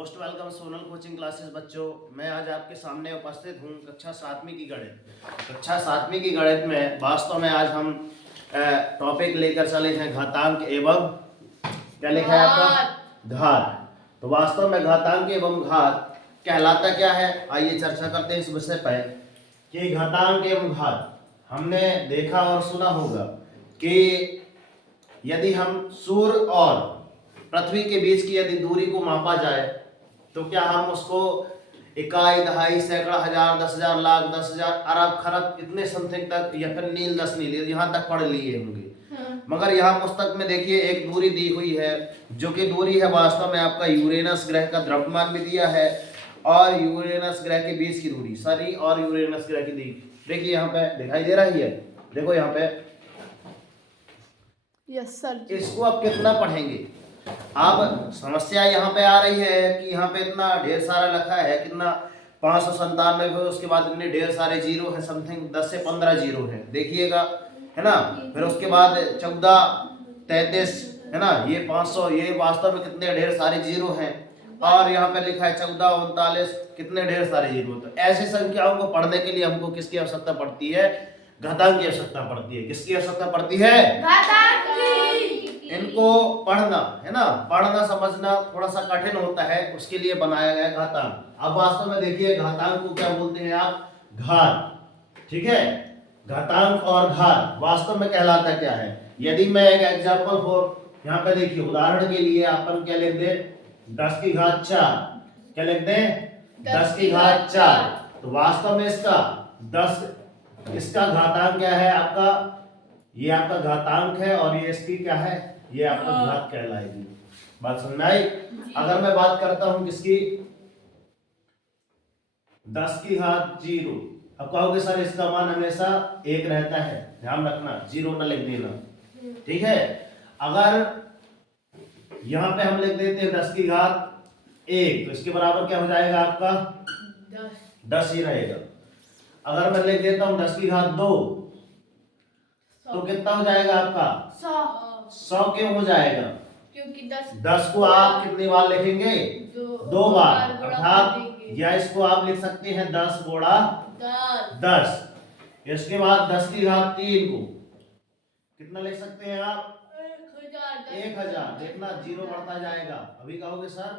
Most welcome Sonal coaching classes बच्चों। मैं आज आपके सामने उपस्थित हूँ कक्षा 7वीं की गणित। कक्षा 7वीं की गणित में वास्तव में आज हम टॉपिक लेकर चले हैं घातांक एवं क्या लिखा है आपका घात। तो वास्तव में घातांक एवं घात कहलाता क्या है, आइए चर्चा करते हैं इस विषय पर कि घातांक एवं घात। हमने देखा और सुना होगा कि यदि हम सूर्य और पृथ्वी के बीच की यदि दूरी को मापा जाए तो क्या हम उसको इकाई, दहाई, सैकड़ा, हजार, 10,000, लाख, 10,000, अरब, खरब इतने समथिंग तक या फिर नील, 10 नील यहाँ तक पढ़ लिए होंगे। मगर यहाँ पुस्तक में देखिए एक दूरी दी हुई है जो कि दूरी है वास्तव में आपका यूरेनस ग्रह का द्रव्यमान भी दिया है और यूरेनस ग्रह के बीच की दूरी, शनि और यूरेनस ग्रह की दूरी देखिए यहाँ पे दिखाई दे रही है। देखो यहाँ पे यस सर। इसको आप कितना पढ़ेंगे। अब समस्या यहाँ पे आ रही है कि यहाँ पे इतना ढेर सारा लिखा है, कितना 597 है, उसके बाद इतने ढेर सारे जीरो है, समथिंग 10 से 15 जीरो है, देखिएगा है ना। फिर उसके बाद 14, 33 है ना, ये 500, ये वास्तव में कितने ढेर सारे जीरो हैं। और यहाँ पे लिखा है 14, 39, कितने ढेर सारे जीरो। तो ऐसी संख्याओं को पढ़ने के लिए हमको किसकी आवश्यकता पड़ती है? घातांक की आवश्यकता पड़ती है। किसकी आवश्यकता पड़ती है? घातांक की। इनको पढ़ना है ना, पढ़ना समझना थोड़ा सा कठिन होता है, उसके लिए बनाया गया घातांक। अब वास्तव में देखिए घातांक को क्या बोलते हैं आप? घात। ठीक है, घातांक और घात वास्तव में कहलाता क्या है? यदि मैं एक एग्जांपल फॉर यहाँ पे देखिए उदाहरण के लिए अपन क्या लिख दे, 10 की घात 4। क्या लिख दे? 10 की घात 4। तो वास्तव में इसका 10, इसका घातांक क्या है आपका? ये आपका घातांक है और ये इसकी क्या है? ये आपका घात कहलाएगी। बात समझ में आई? अगर मैं बात करता हूं किसकी, 10 की घात 0, अब कहोगे सर इसका मान हमेशा 1 रहता है, ध्यान रखना 0 ना लिख देना, ठीक है। अगर यहां पे हम लिख देते हैं 10 की घात 1 तो इसके बराबर क्या हो जाएगा आपका? 10 ही रहेगा। अगर मैं लिख देता हूं 10 की घात 2 तो कितना हो जाएगा आपका? 100 क्यों हो जाएगा? क्योंकि 10 को आप कितनी बार लिखेंगे? 2 बार, अर्थात या इसको आप लिख सकते हैं 10 गुणा 10। इसके बाद 10 की घात 3 को कितना लिख सकते हैं आप? 1000। देखना 0 बढ़ता जाएगा। अभी कहोगे सर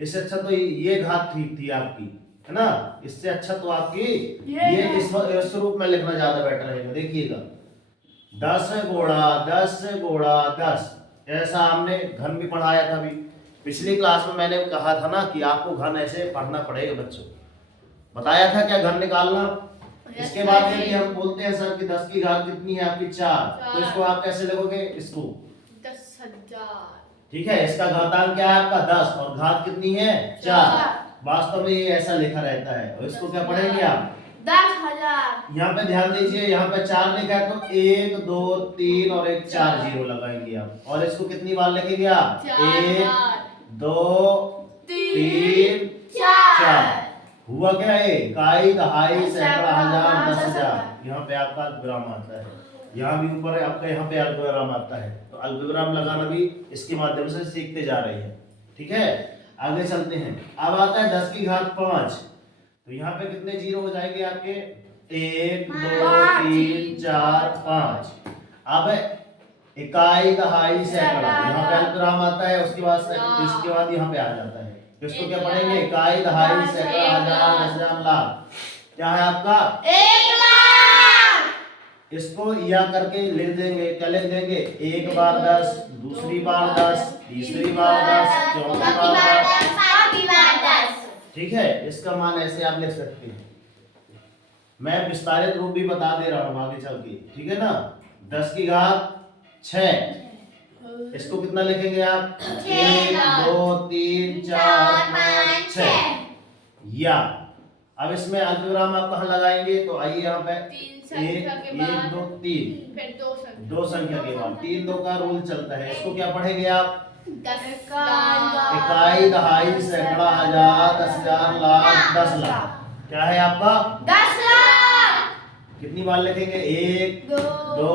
इससे अच्छा तो ये घात ठीक थी आपकी, है ना, इससे अच्छा तो आपकी ये इस रूप में लिखना ज्यादा बेटर रहेगा। देखिएगा 10 गुणा 10, ऐसा हमने घन भी पढ़ाया था अभी पिछली क्लास में। मैंने कहा था ना कि आपको घन ऐसे पढ़ना पड़ेगा बच्चों, बताया था क्या घन निकालना। इसके बाद यदि हम बोलते हैं सर कि 10 की घात कितनी है आपकी? 4, तो इसको आप कैसे लिखोगे? इसको 10,000। ठीक है, इसका घातांक क्या है आपका? 10 और घात कितनी है? 4। वास्तव में ये ऐसा लिखा रहता है और इसको क्या पढ़ेंगे आप? 10,000। यहाँ पे ध्यान दीजिए, यहाँ पे 4 लिखा है तो 1, 2, 3 और एक 4 जीरो लगाएंगे आप। और इसको कितनी बार लिखेंगे आप? 1, 2, 3, 4। हुआ क्या है? इकाई, दहाई, सैकड़ा, हजार, 10,000। यहाँ पे आपका अल्पविराम आता है, यहाँ भी ऊपर आपका यहाँ पे अल्पविराम आता है। तो अल्पविराम लगाना भी इसके माध्यम से सीखते जा रहे हैं, ठीक है। आगे चलते हैं। अब आता है 10 की घात 5, तो यहाँ पे कितने जीरो हो जाएंगे आपके? 1, 2, 3, 4, 5। अब इकाई, दहाई, सैकड़ा, यहाँ पे अल्पविराम आता है, उसके बाद इसके बाद यहाँ पे आ जाता है। इसको क्या पढ़ेंगे? इकाई, दहाई, सैकड़ा, हजार, 10,000, लाख। क्या है आपका? 1 लाख। इसको या करके लिख देंगे। क्या लिख देंगे? एक बार 10, दूसरी बार 10, तीसरी बार 10, चौथी बार 10, पांचवी बार 10। ठीक है। इसका मान ऐसे आप लिख सकते हैं, मैं विस्तारित रूप भी बता दे रहा हूं आगे चल के, ठीक है ना। 10 की घात 6, इसको कितना लिखेंगे आप? 1, 2, 3, 4, 5, 6। या अब इसमें अल्पविराम आप कहाँ लगाएंगे? तो आइए यहाँ पे 1, 2, 3, फिर 2 संख्या के बाद 3, 2 का रूल चलता है। इसको क्या पढ़ेंगे आप? 10 इकाई, दहाई, सैकड़ा, हजार, 10,000, लाख, 10 लाख। क्या है आपका? 10 लाख। कितनी बार लिखेंगे? 1, 2,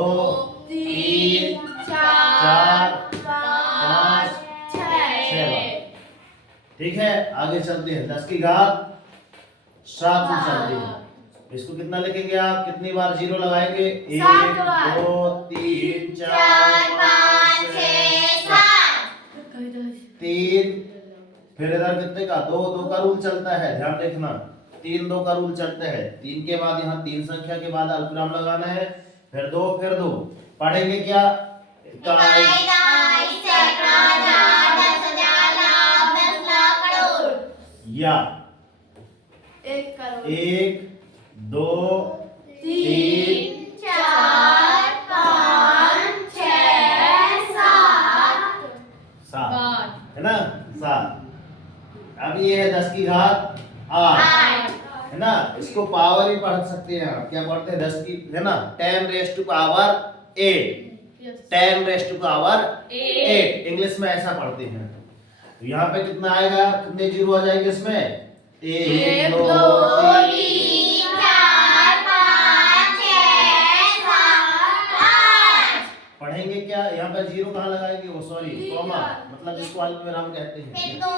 3, 4, 5, 6 बार, ठीक है, आगे चलते हैं। 10 की घात 7 से चलते हैं। इसको कितना लिखेंगे आप? कितनी बार जीरो लगाएंगे? 1 बार। 2 3 4 4 5 5 6 6 7 3, फिर इधर कितने का? 2 2 का रूल चलता है, ध्यान रखना। 3 2 का रूल चलता है। 3 के बाद यहाँ 3 संख्या के बाद अल्पविराम लगाना है, फिर 2 फिर 2। पढ़ेंगे क्या? इकाई, दहाई, सैकड़ा, हजार, 10,000, लाख, 10 लाख, करोड़। या 1 करोड़। 1 2 तीन, 4 5 6 7 7 है ना? 7। अब ये है 10 की घात 8 है ना? इसको पावर ही पढ़ सकते हैं आप। क्या पढ़ते हैं? 10 की है ना, 10 raise to power 8, 10 raise to power 8 English में ऐसा पढ़ते हैं। तो यहाँ पे कितना आएगा? कितने जीरो आ जाएंगे इसमें? 1 2 3 4 5 6 7 8। पढ़ेंगे क्या? यहाँ पे जीरो कहाँ लगाएंगे? वो सॉरी कॉमा, मतलब जिसको अल्पविराम कहते हैं। फिर 2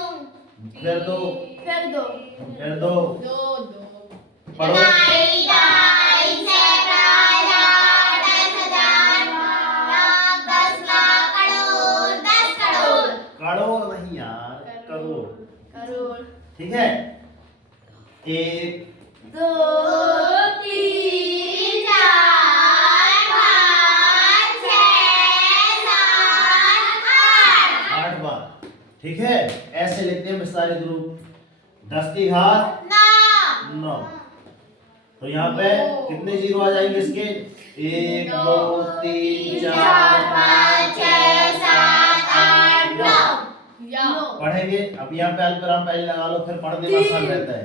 फिर 2 फिर 2 पढ़ो। इकाई, दहाई, सैकड़ा, हजार, 10,000, लाख, 10 लाख, करोड़, 10 करोड़। करोड़ नहीं यार, करोड़। करोड़। ठीक है, 1 2 3 4 5 6 7 8। 8 बार। ठीक है, ऐसे लिखते हैं विस्तारित रूप। 10 की घात 9। तो यहाँ पे कितने जीरो आ जाएंगे इसके? 1 2 3 4 5 6 7 8 9। पढ़ेंगे। अब यहाँ पे अल्पविराम पहले लगा लो, फिर पढ़ने में आसान रहता है।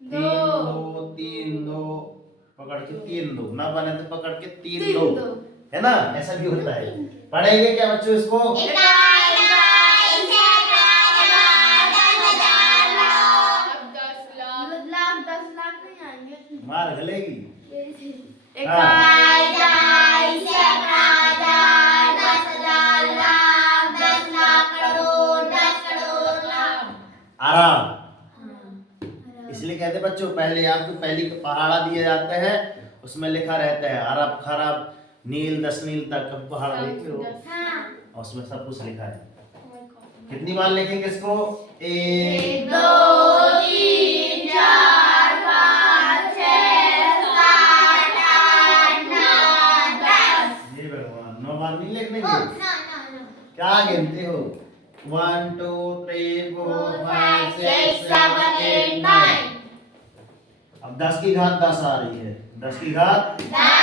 3 2 3 2 पकड़ के 3 2 ना बने तो पकड़ के 3 2 है ना? ऐसा भी होता है। पढ़ेंगे क्या बच्चों इसको? इकाई, दहाई, सैकड़ा, हजार, 10,000, लाख, 10 लाख नहीं आएंगे। मार गलेगी। इकाई, दहाई, सैकड़ा, हजार, 10,000, लाख, 10 लाख, करोड़, 10 करोड़, लाख। आराम। इसलिए कहते हैं बच्चों, पहले आपको पहली पहाड़ा दिया जाता है, उसमें लिखा रहता है अरब खरब नील दशनील तक। कब पहाड़ा देखे हो? और उसमें सब कुछ लिखा है। कितनी बार लिखेंगे इसको? 1 2 3 4 5 6 7 8 9 10। ये भगवान, 9 बार नहीं लिखने के? क्या गिनते हो? 1 2 3 4 5 6 7 8 9। अब 10 की घात 10 आ रही है। 10 की घात 10।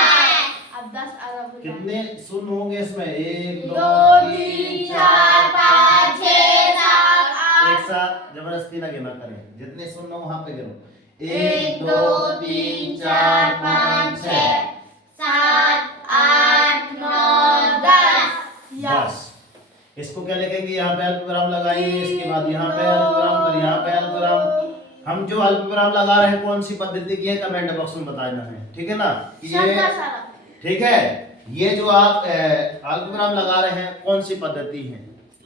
अब 10 अरब कितने शून्य होंगे इसमें? 1 2 2 3 3 4 4 5 6 7 एक 8। साथ जबरदस्ती ना गिना करें, जितने शून्य हो वहां पे गिनो। 1 2 3 4 5 6 7 8 9 10। 10। इसको क्या लिखेंगे? यहाँ पे अल्पविराम लगाएंगे, इसके बाद यहाँ पे अल्पविराम, फिर यहाँ पे अल्पविराम। हम जो अल्पविराम लगा रहे हैं कौन सी पद्धति की है, कमेंट बॉक्स में बताना है। ठीक है ना? ये ठीक है, ये जो आप अल्पविराम लगा रहे हैं कौन सी पद्धति है?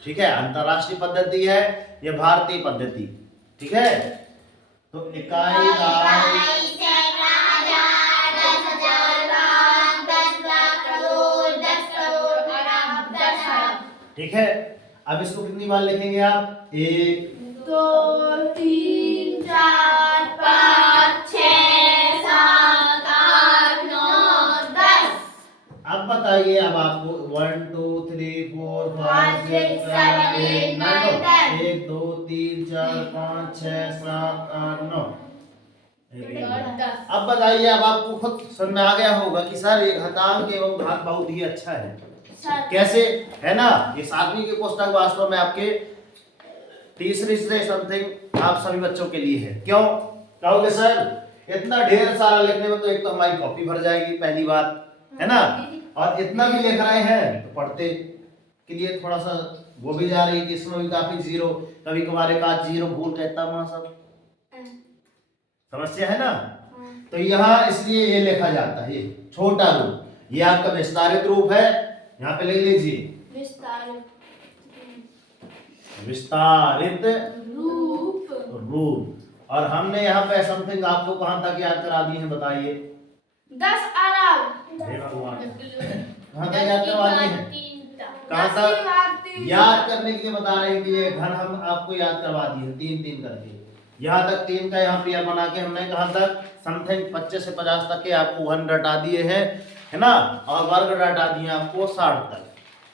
ठीक है, अंतरराष्ट्रीय पद्धति है, ये भारतीय पद्धति। ठीक है, तो इकाई, दहाई, सैकड़ा, हजार, 10,000, लाख, 10 लाख, करोड़, 10 करोड़, अरब, 10 अरब। ठीक है। अब इसको कितनी बार लिखेंगे आप? 1 2 3 4 5 6 7 8 9 10। अब बताइए, अब आपको 1 2 3 4 5 6 7 8 9 1 2 3 4 5 6 7 8 9। अब बताइए, अब आपको खुद समझ में आ गया होगा कि सर ये घातांक एवं घात बहुत ही अच्छा है। कैसे है ना? ये 7वीं के पुस्तक वास्तव में आपके तीसरी से समथिंग आप सभी बच्चों के लिए है। क्यों कहोगे सर? इतना ढेर सारा लिखने में तो एक तो हमारी कॉपी भर जाएगी, पहली बात है ना, और इतना भी लिख रहे हैं तो पढ़ते के लिए थोड़ा सा वो भी जा रही है कि इसमें भी काफी जीरो, कभी कभार एक आध जीरो भूल रहता है, वहां सब समस्या है ना। तो यहाँ इसलिए ये लिखा जाता है, ये छोटा रूप, ये आपका विस्तारित रूप है। यहाँ पे लिख लीजिए विस्तारित विस्तारित रूप। रूम। और हमने यहाँ पे समथिंग आपको कहाँ तक याद करा दी है बताइए। 10 अरब। कहाँ तक याद करवा दी है? कहाँ तक याद करने के लिए बता रहे हैं कि ये घन हम आपको याद करवा दिए 3-3 करके। यहाँ तक 3 का यहाँ पेयर बना के हमने कहाँ तक समथिंग 25 से 50 तक के आपको घन रटा दिए हैं, है ना, और वर्ग रटा दिए आपको 60 तक।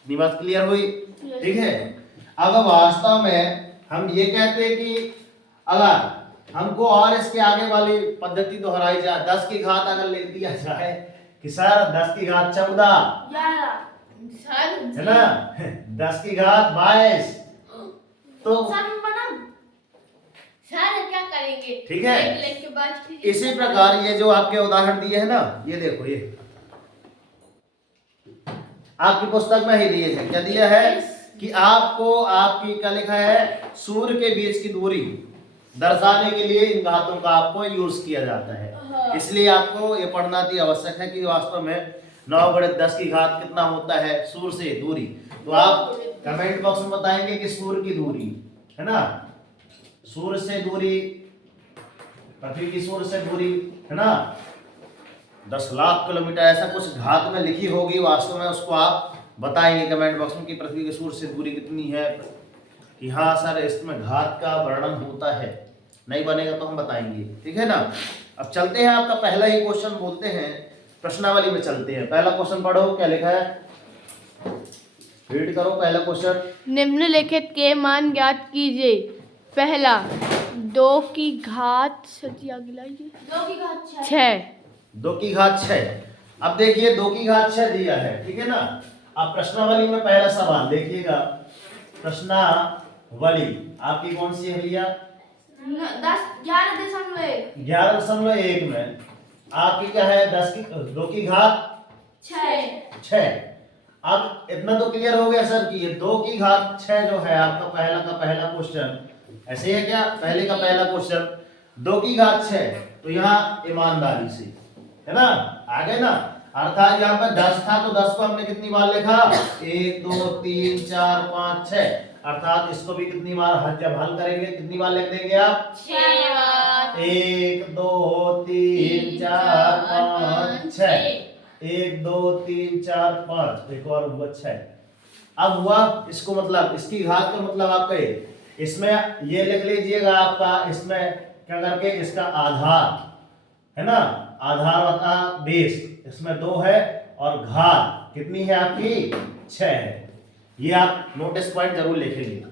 ये बात क्लियर हुई? ठीक है। अब वास्तव में हम ये कहते हैं कि अगर हमको और इसके आगे वाली पद्धति दोहराई जाए, 10 की घात अगर लिख दिया जाए कि सर 10 की घात 14 है ना, 10 की घात 22, तो सर क्या करेंगे? ठीक है। इसी प्रकार ये जो आपके उदाहरण दिए है ना, ये देखो, ये आपकी पुस्तक में ही दिए थे। क्या दिया है कि आपको आपकी क्या लिखा है, सूर्य के बीच की दूरी दर्शाने के लिए इन घातों का आपको यूज किया जाता है। इसलिए आपको ये पढ़ना अति आवश्यक है कि वास्तव में 9/10 की घात कितना होता है सूर्य से दूरी। तो आप कमेंट बॉक्स में बताएंगे कि सूर्य की दूरी, है ना, सूर्य से दूरी, पृथ्वी की सूर्य से दूरी, है ना, 10 लाख किलोमीटर, ऐसा कुछ घात में लिखी होगी वास्तव में, उसको आप बताएंगे कमेंट बॉक्स में कि पृथ्वी के सूर्य से दूरी कितनी है। कि हाँ सर इसमें घात का वर्णन होता है, नहीं बनेगा तो हम बताएंगे, ठीक है ना। अब चलते हैं, आपका पहला ही क्वेश्चन बोलते हैं, प्रश्नावली में चलते हैं। पहला क्वेश्चन पढ़ो, क्या लिखा है, रीड करो पहला क्वेश्चन। निम्नलिखित के मान ज्ञात कीजिए। पहला 2 की घात 2 की घात 6। 2 की घात 6। अब देखिए 2 की घात 6 दिया है, ठीक है ना। अब प्रश्नावली में पहला सवाल देखिएगा, प्रश्नावली आपकी कौन सी है भैया, 11.1 में आपकी क्या है, 2 की घात 6। अब इतना तो क्लियर हो गया सर कि ये 2 की घात 6 जो है आपका पहला क्वेश्चन, ऐसे है क्या, पहले का पहला क्वेश्चन 2 की घात 6, तो यहाँ ईमानदारी से, है ना, आ गए ना। अर्थात यहाँ पे 10 था तो 10 को हमने कितनी बार लिखा, 1 2 3 4 5 6, अर्थात इसको भी कितनी बार जब हल करेंगे कितनी बार लिख देंगे आप, 6 बार। 1 2 3 4 5 6, 1 2 3 4 5, एक और हुआ 6। अब हुआ इसको मतलब इसकी घात का मतलब आपका इसमें ये लिख लीजिएगा आपका, इसमें क्या करके इसका आधार, है ना, आधार बता बेस, इसमें 2 है और घात कितनी है आपकी 6 है। ये आप नोटिस पॉइंट जरूर लिखेंगे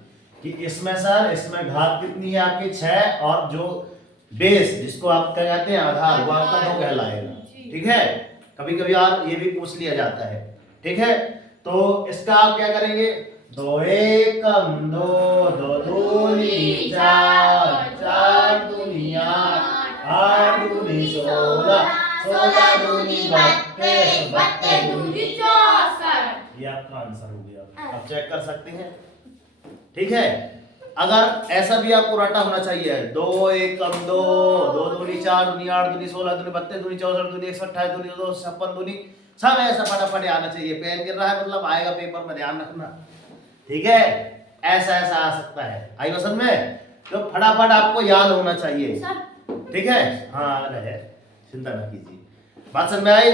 कि इसमें सर इसमें घात कितनी है आपकी 6, और जो बेस जिसको आप क्या कहते हैं आधार, वो आपका 2 कहलाएगा, ठीक है। कभी कभी यार ये भी पूछ लिया जाता है, ठीक है। तो इसका आप क्या करेंगे, 2 एकम 2, 2 दूनी 4, 4 दूनी 8, 8 दूनी 16, 16 दूनी 32, 32 दूनी 64। ये आपका आंसर हो गया। आप चेक कर सकते हैं, ठीक है। अगर ऐसा भी आपको रटा होना चाहिए, 2 एकम 2, 2 दूनी 4 दूनी 8 दूनी 16 दूनी 32 दूनी 64 दूनी 128 दूनी 256 दूनी, सब ऐसा फटाफट आना चाहिए। पेन गिर रहा है मतलब आएगा पेपर में, ध्यान रखना, ठीक है। ऐसा ऐसा आ सकता है, आई वसन में, तो फटाफट आपको याद होना चाहिए, ठीक है। हाँ रहे, चिंता न कीजिए, बात समझ में आई।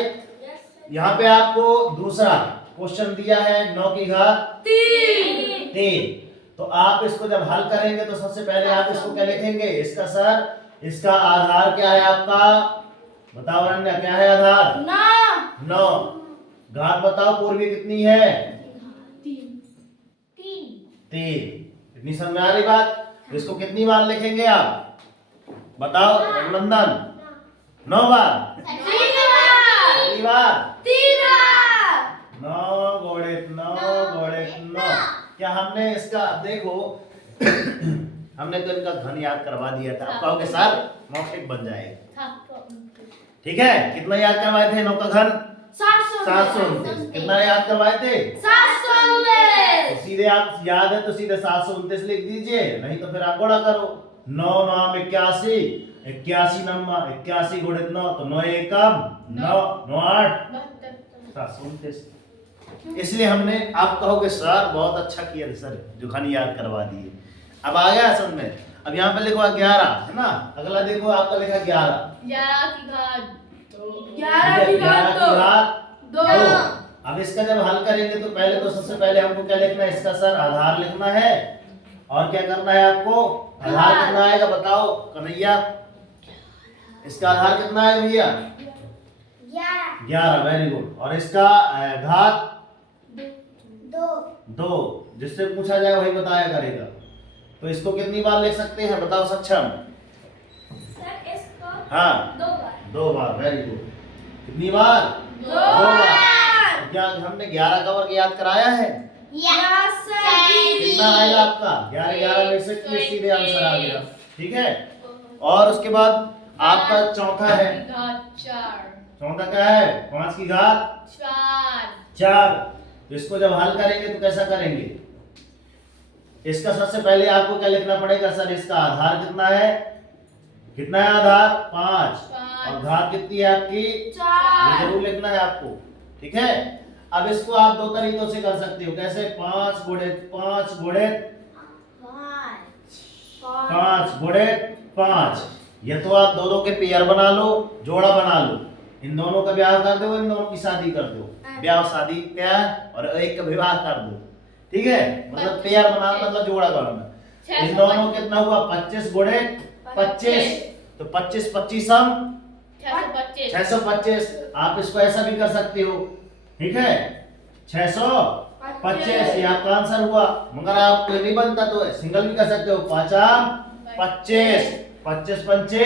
यहाँ पे आपको दूसरा क्वेश्चन दिया है 9 की घात 3। तो आप इसको जब हल करेंगे तो सबसे पहले आप इसको क्या लिखेंगे, इसका सर इसका आधार क्या है आपका, बताओ अनन्या, क्या है आधार, 9। घात बताओ पूर्वी कितनी है, 3। इतनी समझ में आ रही बात। इसको कितनी बार लिखेंगे आप बताओ रघुनंदन, 9 बार, कितनी बार, 9 गुणित 9। क्या हमने इसका देखो हमने तो इनका घन याद करवा दिया था, आप कहोगे सर मौखिक बन जाएगा, ठीक है। कितना याद करवाए थे 9 का घन, 729। कितना याद करवाए थे, 729। तो सीधे आप याद है तो सीधे 729 लिख दीजिए, नहीं तो फिर आप गुणा करो, 9 9 81, 81 9 81 गुणित 9, तो 9 एकम 9, 9 8 729। इसलिए हमने, आप कहोगे सर बहुत अच्छा किया सर जो घन याद करवा दिए। अब आ गया समझ में। अब यहाँ पे लिखो 11 है ना, अगला देखो आपका लिखा 11। 11 की घात 11 की घात 11 की घात 2। 2। अब इसका जब हल करेंगे तो पहले तो सबसे पहले हमको क्या लिखना है, इसका सर आधार लिखना है, और क्या करना है आपको, आधार कितना आएगा बताओ कन्हैया, इसका आधार कितना है भैया, 11, वेरी गुड। और इसका घात 2, जिससे पूछा जाए वही बताया करेगा। तो इसको कितनी बार लिख सकते हैं बताओ सक्षम, सर इसको हाँ 2 बार, वेरी गुड। कितनी बार, 2 बार। क्या हमने 11 का वर्ग याद कराया है, कितना आएगा आपका, 11 में से 30 सीधे आंसर आ गया, ठीक है। और उसके बाद आपका चौथा है, चौथा क्या है, 5 की घात 4। तो इसको जब हल करेंगे तो कैसा करेंगे, इसका सबसे पहले आपको क्या लिखना पड़ेगा सर, इसका आधार कितना है, कितना है आधार, 5, और घात कितनी है आपकी, 4, ये जरूर लिखना है आपको, ठीक है। अब इसको आप 2 तरीकों से कर सकते हो, कैसे, 5 गुणित 5, या तो आप दोनों के पेयर बना लो, जोड़ा बना लो, इन दोनों का ब्याह कर दो, इन दोनों की शादी कर दो, ब्याह शादी क्या, और एक का विवाह कर दो, ठीक है, मतलब पेयर बनाना मतलब जोड़ा बनाना। इन दोनों कितना हुआ, 25 गुणित 25, तो 25 25 625। आप इसको ऐसा भी कर सकते हो, ठीक है, 625 ये आपका आंसर हुआ। मगर आप नहीं बनता तो सिंगल भी कर सकते हो, 5 25, 25 पंचे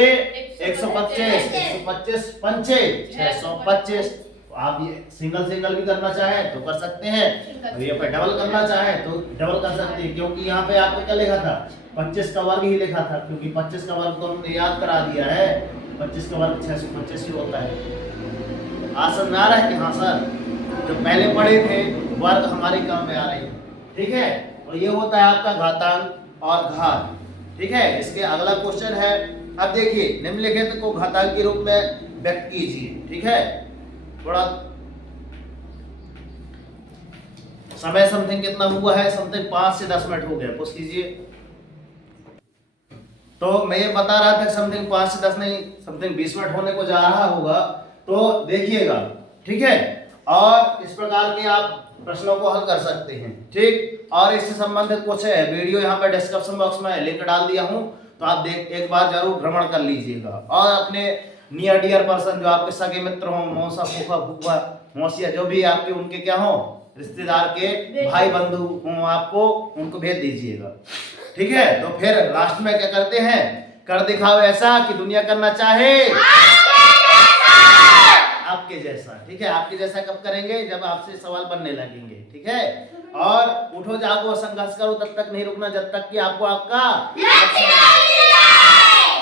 125, 125 पंचे 625। आप ये सिंगल भी करना चाहे तो कर सकते हैं, और ये पे डबल करना चाहे तो डबल कर सकते हैं, क्योंकि यहाँ पे आपको क्या लिखा था, 25 का वर्ग ही लिखा था, क्योंकि 25 का वर्ग तो हमने याद करा दिया है, 25 का वर्ग 625 ही होता है। आज समझ आ रहा है कि हाँ सर, जो पहले पढ़े थे वर्ग हमारे काम में आ रहे हैं, ठीक है। और ये होता है आपका घातांक और घात, ठीक है। इसके अगला क्वेश्चन है, अब देखिए, निम्नलिखित को घातांक के रूप में व्यक्त कीजिए, ठीक है। थोड़ा समय समथिंग कितना हुआ है, समथिंग 5 से 10 मिनट हो गया, पूछ कीजिए। तो मैं ये बता रहा था समथिंग 5 से 10 नहीं, समथिंग 20 मिनट होने को जा रहा होगा, तो देखिएगा, ठीक है। और इस प्रकार के आप प्रश्नों को हल कर सकते हैं, ठीक। और इससे संबंधित कुछ है वीडियो यहाँ पे डिस्क्रिप्शन बॉक्स में लिंक डाल दिया हूँ, तो आप एक बार जरूर भ्रमण कर लीजिएगा। और अपने नियर डियर पर्सन, जो आपके सगे मित्र हो, मौसा फूफा फूफा मौसिया, जो भी आपके उनके क्या हो रिश्तेदार के भाई बंधु हो, आपको उनको भेज दीजिएगा, ठीक है। तो फिर लास्ट में क्या करते हैं, कर दिखाओ ऐसा कि दुनिया करना चाहे आपके जैसा, ठीक है। आपके जैसा कब करेंगे, जब आपसे सवाल बनने लगेंगे, ठीक है। और उठो जागो संघर्ष करो, तब तक नहीं रुकना जब तक कि आपको आपका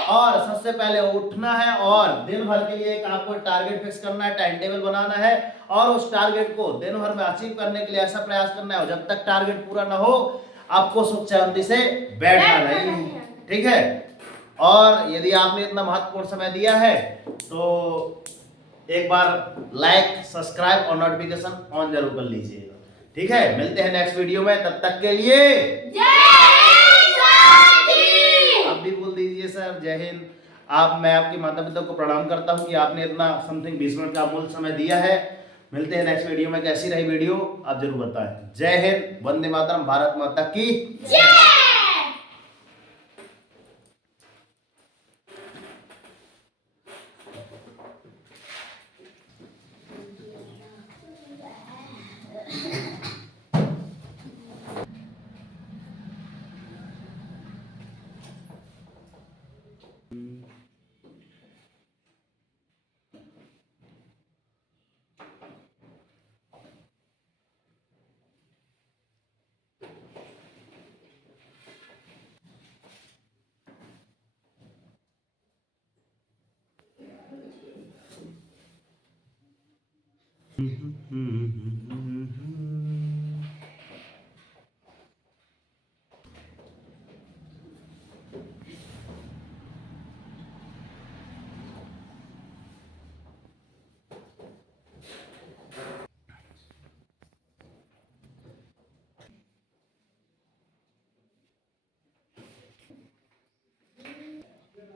और सबसे पहले उठना है, और दिन भर के लिए एक आपको टारगेट फिक्स करना है, टाइम टेबल बनाना है, और उस टारगेट को दिन भर में अचीव करने के लिए ऐसा प्रयास करना है, जब तक टारगेट पूरा ना हो आपको सुख शांति से बैठना नहीं, ठीक है। और यदि आपने इतना महत्वपूर्ण समय दिया है तो एक बार लाइक, सब्सक्राइब और नोटिफिकेशन ऑन जरूर कर लीजिएगा, ठीक है। मिलते हैं नेक्स्ट वीडियो में, तब तक के लिए आप भी बोल दीजिए सर, जय हिंद। मैं आपके माता पिता को प्रणाम करता हूँ कि आपने इतना समथिंग 20 मिनट का अमूल्य समय दिया है। मिलते हैं नेक्स्ट वीडियो में, कैसी रही वीडियो आप जरूर बताएं। जय हिंद, वंदे मातरम, भारत माता की जय।